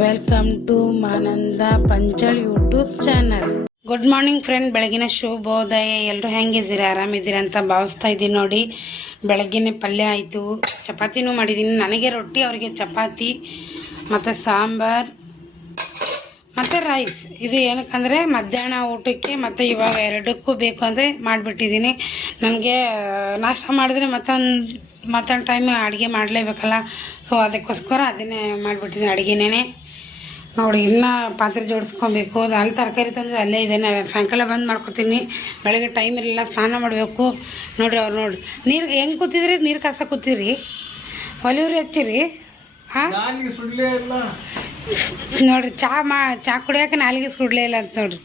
Welcome to Mananda Panchal YouTube channel. Good morning friend, ಬೆಳಗಿನ ಶುಭೋದಯ. ಎಲ್ಲರೂ ಹೆಂಗಿದ್ದೀರಾ? ಆರಾಮಿದ್ದೀರಾ ಅಂತ ಭಾವಿಸ್ತಾ ಇದ್ದೀನಿ. ನೋಡಿ, ಬೆಳಗ್ಗೆನೇ ಪಲ್ಯ ಆಯಿತು, ಚಪಾತಿನೂ ಮಾಡಿದ್ದೀನಿ. ನನಗೆ ರೊಟ್ಟಿ, ಅವರಿಗೆ ಚಪಾತಿ ಮತ್ತು ಸಾಂಬಾರು ಮತ್ತು ರೈಸ್. ಇದು ಏನಕ್ಕಂದರೆ ಮಧ್ಯಾಹ್ನ ಊಟಕ್ಕೆ ಮತ್ತು ಇವಾಗ ಎರಡಕ್ಕೂ ಬೇಕು ಅಂದರೆ ಮಾಡಿಬಿಟ್ಟಿದ್ದೀನಿ. ನನಗೆ ನಾಷ್ಟ ಮಾಡಿದ್ರೆ ಮತ್ತೊಂದು ಟೈಮ್ ಅಡುಗೆ ಮಾಡಲೇಬೇಕಲ್ಲ, ಸೊ ಅದಕ್ಕೋಸ್ಕರ ಅದನ್ನೇ ಮಾಡಿಬಿಟ್ಟಿದ್ದೀನಿ ಅಡುಗೆನೇ. ನೋಡಿ, ಇನ್ನೂ ಪಾತ್ರೆ ಜೋಡಿಸ್ಕೊಬೇಕು. ಅಲ್ಲಿ ತರಕಾರಿ ತಂದು ಅಲ್ಲೇ ಇದೆ. ಸಾಯಂಕಾಲ ಬಂದು ಮಾಡ್ಕೊತೀನಿ. ಬೆಳಗ್ಗೆ ಟೈಮ್ ಇರಲಿಲ್ಲ, ಸ್ನಾನ ಮಾಡಬೇಕು. ನೋಡಿರಿ ಅವ್ರು ನೋಡಿ ನೀರು ಹೆಂಗೆ ಕೂತಿದ್ರಿ, ನೀರು ಕಾಸ ಕೂತಿರಿ, ಒಲಿವ್ರಿ ಎತ್ತೀರಿ. ಹಾಂ ನೋಡಿರಿ, ಚಾ ಕುಡಿಯೋಕೆ ನಾಲಿಗೆ ಸುಡಲೇ ಇಲ್ಲ ಅಂತ ನೋಡ್ರಿ.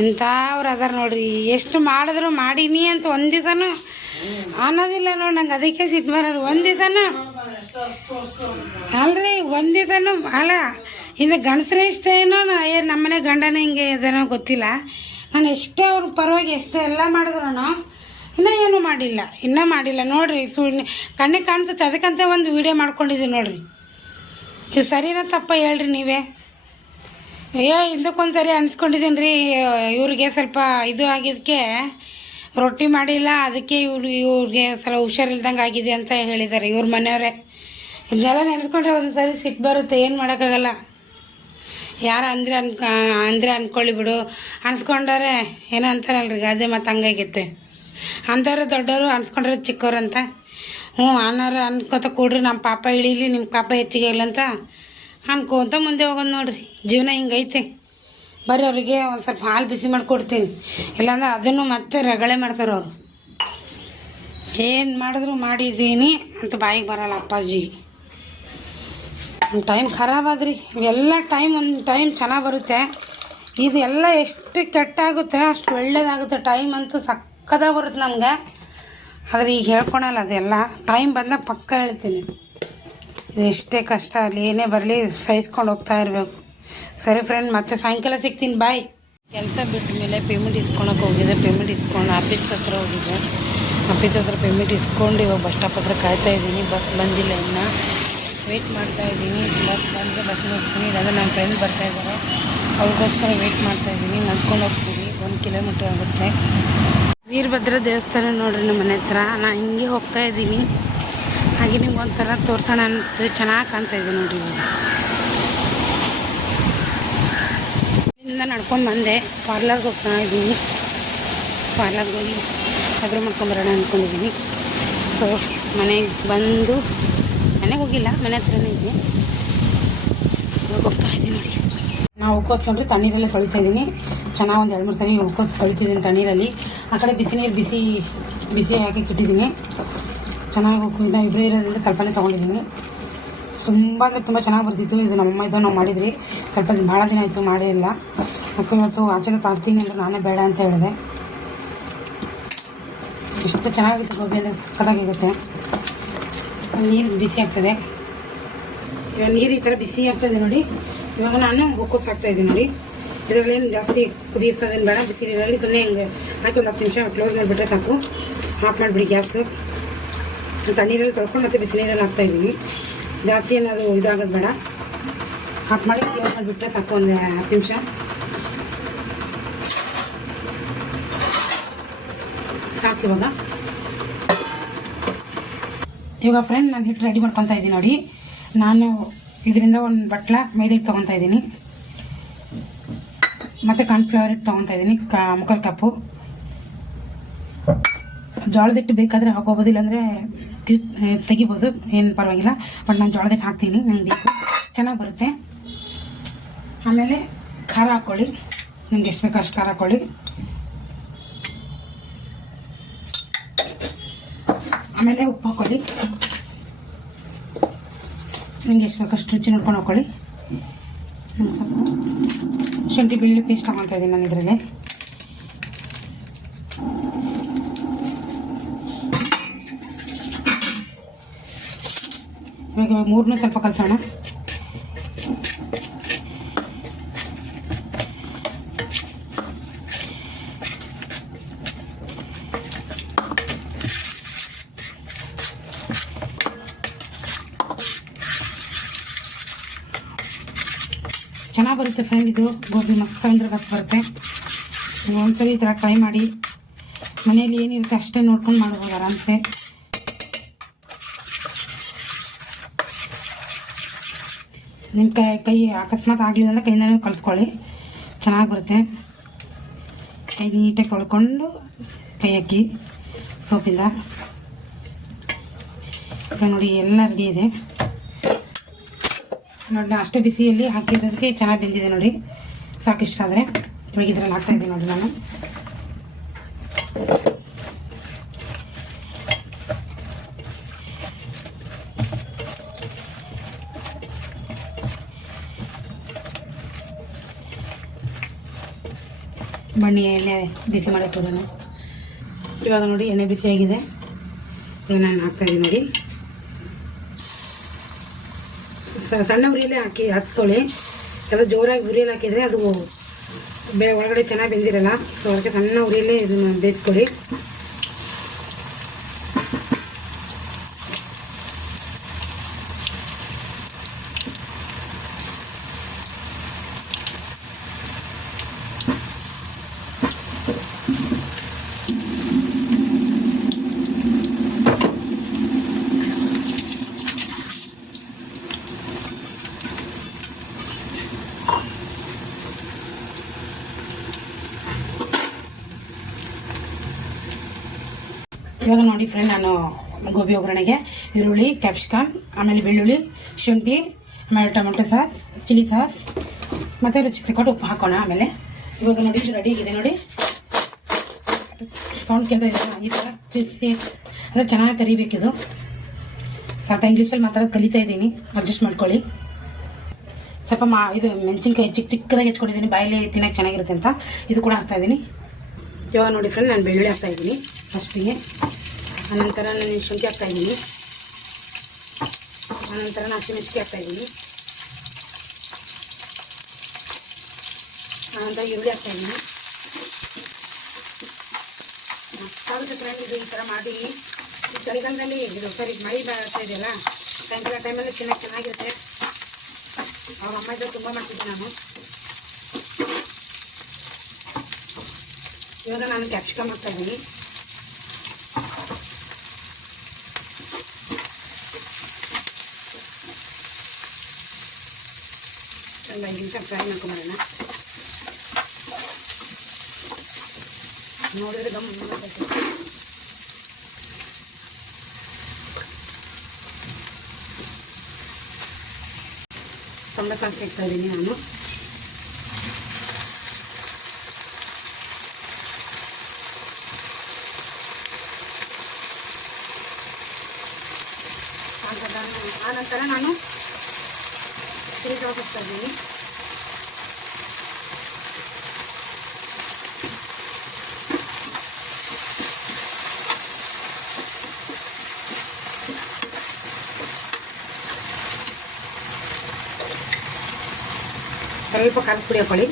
ಎಂಥವ್ರು ಅದಾರ ನೋಡ್ರಿ. ಎಷ್ಟು ಮಾಡಿದ್ರು ಮಾಡೀನಿ ಅಂತ ಒಂದು ದಿವಸನೂ ಅನ್ನೋದಿಲ್ಲ ನೋಡಿ. ನಂಗೆ ಅದಕ್ಕೆ ಸಿಟ್ಟು ಬರೋದು. ಒಂದು ದಿವಸನೂ ಅಲ್ರಿ, ಒಂದು ದಿವಸನೂ ಅಲ್ಲ. ಇನ್ನು ಗಂಡಸ್ರೇ ಇಷ್ಟ ಏನೋ, ನಮ್ಮನೆ ಗಂಡನ ಹಿಂಗೆ ಇದೇನೋ ಗೊತ್ತಿಲ್ಲ. ನಾನು ಎಷ್ಟೇ ಅವ್ರ ಪರವಾಗಿ ಎಷ್ಟೇ ಎಲ್ಲ ಮಾಡಿದ್ರು ಇನ್ನೂ ಮಾಡಿಲ್ಲ ನೋಡಿರಿ. ಕಣ್ಣಿಗೆ ಕಾಣಿಸುತ್ತೆ, ಅದಕ್ಕಂತ ಒಂದು ವೀಡಿಯೋ ಮಾಡ್ಕೊಂಡಿದ್ದೀವಿ ನೋಡಿರಿ. ಇದು ಸರಿನಾ ತಪ್ಪ ಹೇಳ್ರಿ ನೀವೇ? ಇದಕ್ಕೊಂದು ಸರಿ ಅನ್ಸ್ಕೊಂಡಿದ್ದೀನಿ ರೀ. ಇವ್ರಿಗೆ ಸ್ವಲ್ಪ ಇದು ಆಗಿದ್ದಕ್ಕೆ ರೊಟ್ಟಿ ಮಾಡಿಲ್ಲ, ಅದಕ್ಕೆ ಇವ್ರಿಗೆ ಸ್ವಲ್ಪ ಹುಷಾರಿಲ್ದಂಗೆ ಆಗಿದೆ ಅಂತ ಹೇಳಿದ್ದಾರೆ ಇವ್ರ ಮನೆಯವರೇ. ಇದನ್ನೆಲ್ಲ ನೆನೆಸ್ಕೊಂಡ್ರೆ ಒಂದು ಸರಿ ಸಿಟ್ಟು ಬರುತ್ತೆ. ಏನು ಮಾಡೋಕ್ಕಾಗಲ್ಲ. ಯಾರು ಅಂದರೆ ಅಂದ್ಕೊಳ್ಳಿ ಬಿಡು, ಅನ್ಸ್ಕೊಂಡವ್ರೆ ಏನೋ ಅಂತಾರಲ್ರಿ, ಅದೇ ಮತ್ತು ಹಂಗಾಗೈತೆ. ಅಂಥವ್ರು ದೊಡ್ಡವರು, ಅನ್ಸ್ಕೊಂಡ್ರೆ ಚಿಕ್ಕವ್ರು ಅಂತ. ಅನ್ನೋರು ಅನ್ಕೋತ ಕೂಡ್ರಿ, ನಮ್ಮ ಪಾಪ ಇಳೀಲಿ, ನಿಮ್ಮ ಪಾಪ ಹೆಚ್ಚಿಗೆ ಇಲ್ಲ ಅಂತ ಅನ್ಕೋತ ಮುಂದೆ ಹೋಗೋದು ನೋಡ್ರಿ. ಜೀವನ ಹಿಂಗೈತೆ. ಬರ್ರಿ, ಅವರಿಗೆ ಒಂದು ಸ್ವಲ್ಪ ಹಾಲು ಬಿಸಿ ಮಾಡಿಕೊಡ್ತೀನಿ. ಇಲ್ಲಾಂದ್ರೆ ಅದನ್ನು ಮತ್ತೆ ರಗಳೆ ಮಾಡ್ತಾರೆ ಅವರು. ಏನು ಮಾಡಿದ್ರು ಮಾಡಿದ್ದೀನಿ ಅಂತ ಬಾಯಿಗೆ ಬರೋಲ್ಲ ಅಪ್ಪಾಜಿ. ಟೈಮ್ ಖರಾಬಾದ್ರಿ. ಎಲ್ಲ ಒಂದು ಟೈಮ್ ಚೆನ್ನಾಗಿ ಬರುತ್ತೆ. ಇದು ಎಲ್ಲ ಎಷ್ಟು ಕೆಟ್ಟಾಗುತ್ತೆ ಅಷ್ಟು ಒಳ್ಳೇದಾಗುತ್ತೆ. ಟೈಮ್ ಅಂತೂ ಸಕ್ಕದಾಗಿ ಬರುತ್ತೆ ನಮ್ಗೆ. ಆದರೆ ಈಗ ಹೇಳ್ಕೊಳಲ್ಲ. ಅದೆಲ್ಲ ಟೈಮ್ ಬಂದಾಗ ಪಕ್ಕ ಹೇಳ್ತೀನಿ. ಇದು ಎಷ್ಟೇ ಕಷ್ಟ ಆಗಲಿ, ಏನೇ ಬರಲಿ, ಸಹಿಸ್ಕೊಂಡು ಹೋಗ್ತಾ ಇರಬೇಕು. ಸರಿ ಫ್ರೆಂಡ್, ಮತ್ತೆ ಸಾಯಂಕಾಲ ಸಿಗ್ತೀನಿ, ಬಾಯ್. ಕೆಲಸ ಬಿಟ್ಟ ಮೇಲೆ ಪೇಮೆಂಟ್ ಇಸ್ಕೊಳಕ್ಕೆ ಹೋಗಿದ್ದೆ. ಪೇಮೆಂಟ್ ಇಸ್ಕೊಂಡು ಆಫೀಸ್ ಹತ್ರ ಹೋಗಿದ್ದೆ. ಆಫೀಸ್ ಹತ್ರ ಪೇಮೆಂಟ್ ಇಸ್ಕೊಂಡು ಇವಾಗ ಬಸ್ ಸ್ಟಾಪ್ ಹತ್ರ ಕಾಯ್ತಾ ಇದ್ದೀನಿ. ಬಸ್ ಬಂದಿಲ್ಲ, ಇನ್ನು ವೆಯ್ಟ್ ಮಾಡ್ತಾಯಿದ್ದೀನಿ. ಬಸ್ ಬಂದರೆ ಬಸ್ಸಿಗೆ ಹೋಗ್ತೀನಿ, ಇಲ್ಲಾಂದರೆ ನನ್ನ ಫ್ರೆಂಡ್ ಬರ್ತಾಯಿದ್ದಾರೆ, ಅವ್ರಿಗೋಸ್ಕರ ವೆಯ್ಟ್ ಮಾಡ್ತಾಯಿದ್ದೀನಿ. ನಡ್ಕೊಂಡು ಹೋಗ್ತೀನಿ, 1 ಕಿಲೋಮೀಟ್ರ್ ಆಗುತ್ತೆ. ವೀರಭದ್ರ ದೇವಸ್ಥಾನ ನೋಡ್ರಿ ನಮ್ಮ ಮನೆ ಹತ್ರ. ನಾನು ಹಿಂಗೆ ಹೋಗ್ತಾ ಇದ್ದೀನಿ. ಹಾಗೆ ನಿಮ್ಗೆ ಒಂಥರ ತೋರ್ಸೋಣ ಅಂತ ಚೆನ್ನಾಗಿ ಕಾಣ್ತಾಯಿದೆ ನೋಡಿರಿ. ಇಲ್ಲಿಂದ ನಡ್ಕೊಂಡು ಬಂದೆ, ಪಾರ್ಲರ್ಗೆ ಹೋಗ್ತಾ ಇದ್ದೀನಿ. ಪಾರ್ಲರ್ಗೆ ಹೋಗಿ ಐಬ್ರೋ ಮಾಡ್ಕೊಂಬರೋಣ ಅಂದ್ಕೊಂಡಿದ್ದೀನಿ. ಸೊ ಮನೆಗೆ ಬಂದು, ಮನೆಗೆ ಹೋಗಿಲ್ಲ, ಮನೆ ಹತ್ರನೇ ಇದ್ದೀನಿ, ಹೋಗ್ತಾ ಇದ್ದೀನಿ ನೋಡಿ. ನಾವು ಉಕ್ಕೋಸ್ ನೋಡ್ರಿ ತಣ್ಣೀರಲ್ಲೇ ತೊಳಿತಾ ಇದ್ದೀನಿ. ಚೆನ್ನಾಗಿ ಒಂದು 2-3 ಸರಿ ಉಕ್ಕೋಸ್ ತೊಳಿತಿದ್ದೀನಿ ತಣ್ಣೀರಲ್ಲಿ. ಆ ಕಡೆ ಬಿಸಿ ನೀರು ಬಿಸಿ ಹಾಕಿ ಇಟ್ಟಿದ್ದೀನಿ. ಚೆನ್ನಾಗಿ ಇನ್ನು ಇಬ್ಬರೇ ಇರೋದ್ರಿಂದ ಸ್ವಲ್ಪನೇ ತೊಗೊಂಡಿದ್ದೀನಿ. ತುಂಬ ಅಂದರೆ ತುಂಬ ಚೆನ್ನಾಗಿ ಬರ್ತಿತ್ತು. ಇದು ನಮ್ಮಮ್ಮ ಇದು ನಾವು ಮಾಡಿದ್ರಿ. ಸ್ವಲ್ಪ ಭಾಳ ದಿನ ಆಯಿತು ಮಾಡೇ ಇಲ್ಲ. ಮತ್ತು ಇವತ್ತು ಆಚೆಗೆ ತಾಡ್ತೀನಿ ಅಂದರೆ ನಾನೇ ಬೇಡ ಅಂತ ಹೇಳಿದೆ. ಎಷ್ಟು ಚೆನ್ನಾಗಿತ್ತು ಗೋಬಿ ಅಂದರೆ ಸಕ್ಕತ್ತಾಗಿರುತ್ತೆ. ನೀರು ಬಿಸಿ ಆಗ್ತದೆ. ಇವಾಗ ನೀರು ಈ ಥರ ಬಿಸಿ ಆಗ್ತದೆ ನೋಡಿ. ಇವಾಗ ನಾನು ಉಕ್ಕೋಸ್ ಹಾಕ್ತಾಯಿದ್ದೀನಿ ನೋಡಿ. ಇದರಲ್ಲೇನು ಜಾಸ್ತಿ ಕುದಿಸೋದೇನು ಬೇಡ. ಬಿಸಿ ನೀರಲ್ಲಿ ಸುಮ್ಮನೆ ಹಿಂಗೆ ಹಾಕಿ ಒಂದು 10 ನಿಮಿಷ ಕ್ಲೋಸ್ ಮಾಡಿಬಿಟ್ರೆ ಸಾಕು. ಆಫ್ ಮಾಡಿಬಿಡಿ ಗ್ಯಾಸು. ತಣ್ಣೀರಲ್ಲಿ ತೊಳ್ಕೊಂಡು ಮತ್ತೆ ಬಿಸಿ ನೀರಲ್ಲಿ ಹಾಕ್ತಾಯಿದ್ದೀನಿ. ಜಾಸ್ತಿ ಏನಾದರೂ ಇದಾಗೋದು ಬೇಡ. ಆಫ್ ಮಾಡಿ ಕ್ಲೋಸ್ ಮಾಡಿಬಿಟ್ರೆ ಸಾಕು, ಒಂದು 10 ನಿಮಿಷ ಸಾಕು. ಇವಾಗ ಫ್ರೆಂಡ್, ನಾನು ಹಿಟ್ಟು ರೆಡಿ ಮಾಡ್ಕೊತಾ ಇದ್ದೀನಿ ನೋಡಿ. ನಾನು ಇದರಿಂದ ಒಂದು ಬಟ್ಲ ಮೈದಾ ಹಿಟ್ಟು ತೊಗೊತಾ ಇದ್ದೀನಿ. ಮತ್ತು ಕಾರ್ನ್ಫ್ಲವರ್ ಹಿಟ್ಟು ತೊಗೊತಾ ಇದ್ದೀನಿ, 3/4 ಕಪ್ಪು. ಜೋಳದ ಹಿಟ್ಟು ಬೇಕಾದರೆ ಹಾಕೋಬೋದು, ಇಲ್ಲಾಂದರೆ ತೆಗಿಬೋದು, ಏನು ಪರವಾಗಿಲ್ಲ. ಬಟ್ ನಾನು ಜೋಳದ ಹಿಟ್ಟು ಹಾಕ್ತೀನಿ, ನಂಗೆ ಬೇಕು, ಚೆನ್ನಾಗಿ ಬರುತ್ತೆ. ಆಮೇಲೆ ಖಾರ ಹಾಕ್ಕೊಳ್ಳಿ, ನಿಮ್ಗೆ ಎಷ್ಟು ಬೇಕು ಅಷ್ಟು ಖಾರ ಹಾಕ್ಕೊಳ್ಳಿ. ಆಮೇಲೆ ಉಪ್ಪು ಹಾಕ್ಕೊಳ್ಳಿ, ನಿಮ್ಗೆ ಎಷ್ಟು ಬೇಕು ಅಷ್ಟು ರುಚಿ ನೋಡ್ಕೊಂಡು ಹಾಕ್ಕೊಳ್ಳಿ. ಸ್ವಲ್ಪ ಶುಂಠಿ ಬೆಳ್ಳುಳ್ಳಿ ಪೇಸ್ಟ್ ತಗೊತಾ ಇದ್ದೀನಿ ನಾನು ಇದರಲ್ಲಿ. ಇವಾಗ 3 ಸ್ವಲ್ಪ ಕಲಸೋಣ. ಚೆನ್ನಾಗಿ ಬರುತ್ತೆ ಫ್ರೆಂಡ್. ಇದು ಗೋಬಿ ಮಸ್ತ್ ಅಂದ್ರೆ ಬರುತ್ತೆ. ಒಂದ್ಸರಿ ಈ ಥರ ಟ್ರೈ ಮಾಡಿ. ಮನೆಯಲ್ಲಿ ಏನಿರುತ್ತೆ ಅಷ್ಟೇ ನೋಡ್ಕೊಂಡು ಮಾಡ್ಬೋದು ಆರಾಮ್ಸೆ. ನಿಮ್ಮ ಕೈ ಅಕಸ್ಮಾತ್ ಆಗಲಿಲ್ಲ ಅಂದರೆ ಕೈಯಿಂದಲೇ ಕಲಿಸ್ಕೊಳ್ಳಿ, ಚೆನ್ನಾಗಿ ಬರುತ್ತೆ. ಕೈ ನೀಟಾಗಿ ತೊಳ್ಕೊಂಡು ಕೈ ಹಾಕಿ ಸೋಪಿಂದ. ನೋಡಿ ಎಲ್ಲ ರೆಡಿ ಇದೆ ನೋಡಿ. ಅಷ್ಟೇ ಬಿಸಿಯಲ್ಲಿ ಹಾಕಿರೋದಕ್ಕೆ ಚೆನ್ನಾಗಿ ಬೆಂದಿದೆ ನೋಡಿ. ಸಾಕು ಇಷ್ಟ ಆದರೆ ಇವಾಗ ಇದರಲ್ಲಿ ಹಾಕ್ತಾಯಿದ್ದೀನಿ ನೋಡಿ ನಾನು. ಬನ್ನಿ ಎಣ್ಣೆ ಬಿಸಿ ಮಾಡೋಕ್ಕಿಡೋಣ. ಇವಾಗ ನೋಡಿ ಎಣ್ಣೆ ಬಿಸಿಯಾಗಿದೆ. ಇವಾಗ ನಾನು ಹಾಕ್ತಾಯಿದ್ದೀನಿ ನೋಡಿ. ಸಣ್ಣ ಉರಿಯಲ್ಲೇ ಹಾಕಿ ಹತ್ಕೊಳ್ಳಿ. ಎಲ್ಲ ಜೋರಾಗಿ ಉರಿಯಲ್ಲಿ ಹಾಕಿದರೆ ಅದು ಒಳಗಡೆ ಚೆನ್ನಾಗಿ ಬೆಂದಿರಲ್ಲ. ಸೊ ಅದಕ್ಕೆ ಸಣ್ಣ ಉರಿಯಲ್ಲೇ ಇದನ್ನು ಬೇಯಿಸ್ಕೊಳ್ಳಿ. ಇವಾಗ ನೋಡಿ ಫ್ರೆಂಡ್, ನಾನು ಗೋಬಿ ಒಗ್ಗರಣೆಗೆ ಈರುಳ್ಳಿ, ಕ್ಯಾಪ್ಸಿಕಮ್, ಆಮೇಲೆ ಬೆಳ್ಳುಳ್ಳಿ, ಶುಂಠಿ, ಆಮೇಲೆ ಟೊಮೆಟೊ ಸಾಸ್, ಚಿಲ್ಲಿ ಸಾಸ್ ಮತ್ತು ರುಚಿಗೆ ತಗೊಂಡು ಉಪ್ಪು ಹಾಕೋಣ. ಆಮೇಲೆ ಇವಾಗ ನೋಡಿ ಇದು ರೆಡಿ ಆಗಿದೆ ನೋಡಿ. ಸೌಂಡ್ ಕೇಳ್ತಾ ಇದೆ. ಈ ಥರ ತಿರ್ಸಿ ಅಂದರೆ ಚೆನ್ನಾಗಿ ಕರಿಬೇಕಿದು. ಸ್ವಲ್ಪ ಇಂಗ್ಲೀಷಲ್ಲಿ ಮಾತಾಡೋದು ಕಲಿತಾ ಇದ್ದೀನಿ, ಅಡ್ಜಸ್ಟ್ ಮಾಡ್ಕೊಳ್ಳಿ. ಸ್ವಲ್ಪ ಇದು ಮೆಣಸಿನ್ಕಾಯಿ ಚಿಕ್ಕದಾಗಿ ಹೆಚ್ಕೊಂಡಿದ್ದೀನಿ, ಬಾಯಲ್ಲಿ ತಿನ್ನೋಕ್ಕೆ ಚೆನ್ನಾಗಿರುತ್ತೆ ಅಂತ ಇದು ಕೂಡ ಹಾಕ್ತಾಯಿದ್ದೀನಿ. ಇವಾಗ ನೋಡಿ ಫ್ರೆಂಡ್, ನಾನು ಬೆಳ್ಳುಳ್ಳಿ ಹಾಕ್ತಾಯಿದ್ದೀನಿ ಫಸ್ಟಿಗೆ. ಆನಂತರ ನಾನು ಶುಂಠಿ ಹಾಕ್ತಾಯಿದ್ದೀನಿ. ಆನಂತರ ನಾನು ಹಸಿಮೆಣಸಿನ್ಕಾಯಿ ಹಾಕ್ತಾಯಿದ್ದೀನಿ. ಆನಂತರ ಈರುಳ್ಳಿ ಹಾಕ್ತಾಯಿದ್ದೀನಿ. ಮಸ್ತಾಗುತ್ತೆ ಫ್ರೆಂಡ್ ಇದು. ಈ ಥರ ಮಾಡಿ ಈ ಚಳಿಗಾಲದಲ್ಲಿ ಇದು ಸರಿ ಮಳೆ ಬರ್ತಾ ಇದೆಯಲ್ಲ, ಸಾಯಂಕಾಲ ಟೈಮಲ್ಲಿ ತಿನ್ನೋಕ್ಕೆ ಚೆನ್ನಾಗಿರುತ್ತೆ. ಅವ್ರ ಅಮ್ಮ ಇದ್ದರೆ ತುಂಬ ಮಾಡ್ತಿದ್ದೆ ನಾನು. ಇವಾಗ ನಾನು ಕ್ಯಾಪ್ಸಿಕಮ್ ಹಾಕ್ತಾಯಿದ್ದೀನಿ. ಒಂದು 5 ನಿಮಿಷ ಫ್ರೈ ಮಾಡ್ಕೊಂಬರೋಣ. ನೋಡಿದ್ರೆ ಗಮ್ ಟೊಮೆಟೊ ಸಾಸ್ ಹಾಕ್ತಾಯಿದ್ದೀನಿ ನಾನು. ಆನಂತರ ನಾನು ಚಿಲ್ಲಿ ಸಾಸ್ ಹಾಕ್ತಾಯಿದ್ದೀನಿ. ಸ್ವಲ್ಪ ಖಾರದ ಪುಡಿ ಹಾಕೊಳ್ಳಿ.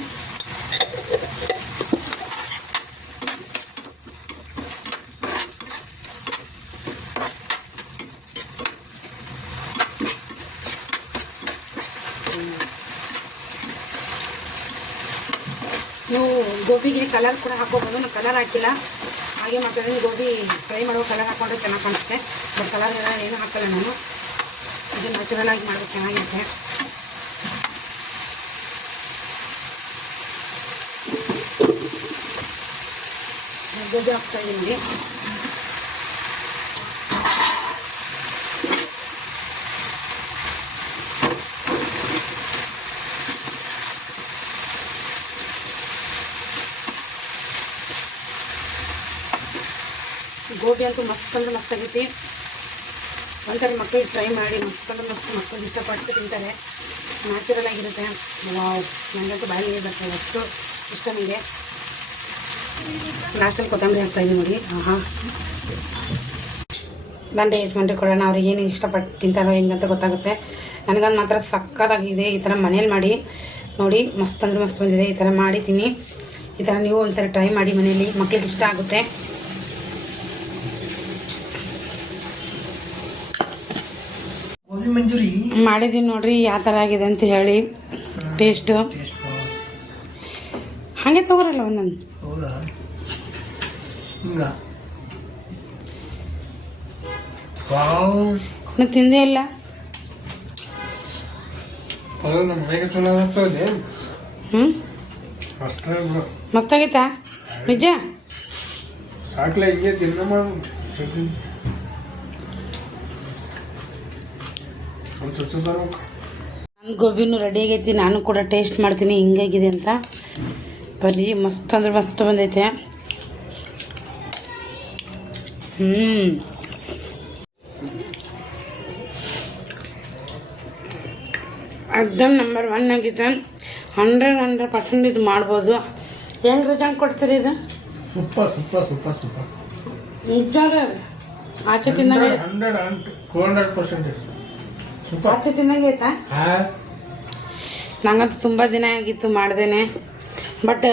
ನೀವು ಗೋಬಿಗೆ ಕಲರ್ ಕೂಡ ಹಾಕೋಬೋದು. ನಾನು ಕಲರ್ ಹಾಕಿಲ್ಲ, ಹಾಗೆ ಮಾಡ್ತಾರೆ. ಗೋಬಿ ಫ್ರೈ ಮಾಡೋ ಕಲರ್ ಹಾಕೊಂಡ್ರೆ ಚೆನ್ನಾಗಿ ಕಾಣಿಸುತ್ತೆ. ಬಟ್ ಕಲರ್ ಏನು ಹಾಕಲ್ಲ ನಾನು. ಇದು ನ್ಯಾಚುರಲ್ ಆಗಿ ಮಾಡೋದು ಚೆನ್ನಾಗಿರುತ್ತೆ. ಗೋಬಿ ಹಾಕ್ತಾಯಿದ್ದೀನಿ. ಗೋಬಿ ಅಂತೂ ಮಸ್ತ್ ಅಂದ್ರೆ ಮಸ್ತಾಗೈತಿ. ಒಂದ್ಸರಿ ಮಕ್ಕಳಿಗೆ ಟ್ರೈ ಮಾಡಿ, ಮಸ್ತ್ ಅಂದ್ರೆ ಮಸ್ತ್. ಮಕ್ಕಳು ಇಷ್ಟಪಟ್ಟು ತಿಂತಾರೆ. ನ್ಯಾಚುರಲ್ ಆಗಿರುತ್ತೆ. ವಾವ್, ನನಗಂತೂ ಬಾಯಿ ನೀರು ಬರ್ತದೆ, ಅಷ್ಟು ಇಷ್ಟ ನನಗೆ. ಲಾಸ್ಟಲ್ಲಿ ಕೊತ್ತಂಬರಿ ಹಾಕ್ತಾಯಿದ್ದೀನಿ ನೋಡಿ. ಹಾಂ ಬಂದೆ ಯಜಮಾನ್ರಿ ಕೊಡೋಣ, ಅವ್ರಿಗೆ ಏನು ಇಷ್ಟಪಟ್ಟು ತಿಂತಾರೋ ಹೆಂಗಂತ ಗೊತ್ತಾಗುತ್ತೆ. ನನಗಂದು ಮಾತ್ರ ಸಕ್ಕತ್ತಾಗಿದೆ. ಈ ಥರ ಮನೇಲಿ ಮಾಡಿ ನೋಡಿ, ಮಸ್ತ್ ಅಂದ್ರೆ ಮಸ್ತ್ ಬಂದಿದೆ. ಈ ಥರ ಮಾಡಿ ತಿನ್ನಿ. ಈ ಥರ ನೀವು ಒಂದ್ಸರಿ ಟ್ರೈ ಮಾಡಿ ಮನೇಲಿ, ಮಕ್ಳಿಗೆ ಇಷ್ಟ ಆಗುತ್ತೆ. ಮಂಜೂರಿ ಮಾಡಿದ್ದೀನಿ ನೋಡ್ರಿ ಯಾವ ಥರ ಆಗಿದೆ ಅಂತ ಹೇಳಿ. ಟೇಸ್ಟು ಹಾಗೆ ತೊಗೊರಲ್ಲ ಒಂದೊಂದು. ಹೌದಾ? ಹಿಂಗ ವಾವ್, ನಾನು ತಿಂದೇ ಇಲ್ಲ. ಅದು ನಮ್ಮ ಮನೆಗೆ ಚಲೋ ಆಗ್ತದೆ. ಮಸ್ತಾಗೈತಾ ನಿಜ? ಸಾಕ್ಲೆ ಹಿಂಗೆ ತಿನ್ನ ಮಾಡು. ನನ್ನ ಗೋಬಿನೂ ರೆಡಿ ಆಗೈತಿ. ನಾನು ಕೂಡ ಟೇಸ್ಟ್ ಮಾಡ್ತೀನಿ ಹಿಂಗಾಗಿದೆ ಅಂತ. ಬರೀ ಮಸ್ತ್ ಅಂದ್ರೆ ಮಸ್ತ್ ಬಂದೈತೆ. ಎಕ್ದಮ್ ನಂಬರ್ 1 ಆಗಿದೆ. 100% ಇದು ಮಾಡ್ಬೋದು. ಹೆಂಗೆ ರಿಸಲ್ಟ್ ಕೊಡ್ತೀರಿ ಇದು? Super super super super. ನಿಜ ಆಚೆ ತಿನ್ನಂಗೆ 200% ಸೂಪರ್. ಆಚೆ ತಿನ್ನಂಗೆ ಆಯ್ತಾ? ನಂಗಂತೂ ತುಂಬ ದಿನ ಆಗಿತ್ತು ಮಾಡ್ದೇನೆ. ಬಟ್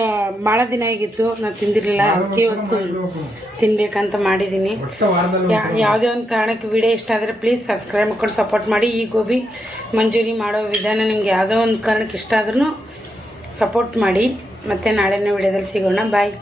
ಭಾಳ ದಿನ ಆಗಿತ್ತು ನಾನು ತಿಂದಿರಲಿಲ್ಲ. ಅದಕ್ಕೆ ಇವತ್ತು ತಿನ್ಬೇಕಂತ ಮಾಡಿದ್ದೀನಿ. ಯಾವುದೇ ಒಂದು ಕಾರಣಕ್ಕೆ ವಿಡಿಯೋ ಇಷ್ಟ ಆದರೆ ಪ್ಲೀಸ್ ಸಬ್ಸ್ಕ್ರೈಬ್ ಮಾಡ್ಕೊಂಡು ಸಪೋರ್ಟ್ ಮಾಡಿ. ಈ ಗೋಬಿ ಮಂಚೂರಿ ಮಾಡೋ ವಿಧಾನ ನಿಮ್ಗೆ ಯಾವುದೋ ಒಂದು ಕಾರಣಕ್ಕೆ ಇಷ್ಟ ಆದ್ರೂ ಸಪೋರ್ಟ್ ಮಾಡಿ. ಮತ್ತು ನಾಳೆನೇ ವಿಡಿಯೋದಲ್ಲಿ ಸಿಗೋಣ. ಬಾಯ್.